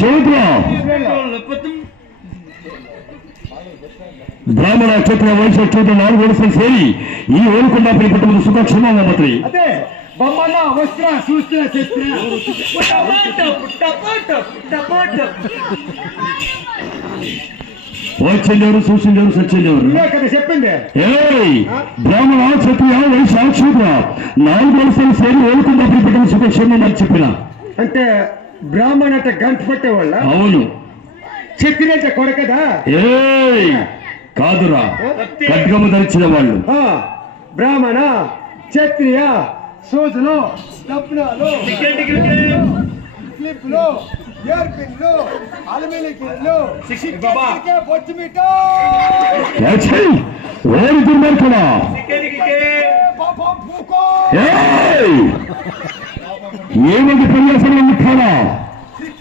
శూద్ర బ్రాహ్మణ క్షత్ర వైశ్య శూద్ర 4 వరుసలు సేరి ఈ ఓలుకొండాపురి పట్టణం సుఖక్షేమంగా మంత్రి బొమ్మన వస్త్ర సూస్త్ర శస్త్ర వచ్చిందెవరు చూసిందెవరు సచ్చిందెవరు కదా చెప్పింది. బ్రాహ్మణ క్షత్రియ వైశ్య శూద్ర 4 వరుసలు సేరి ఓలుకొండాపురి పట్టణం సుఖక్షేమం అని చెప్పిన అంటే బ్రాహ్మణ అంటే గంట పట్టేవాళ్ళ. అవును. క్షత్రియ అంటే కొడకదా కాదురా ఖడ్గము ధరించిన వాళ్ళు. బ్రాహ్మణ క్షత్రియ సూదులు దప్నాలు క్లిప్లు ఎయిర్పిన్లు అల్యూమినియంలు బొచ్చిమిట ఓడి దుర్మార్గుడా ఏమంది పర్యాసనం ముఖ్యాలా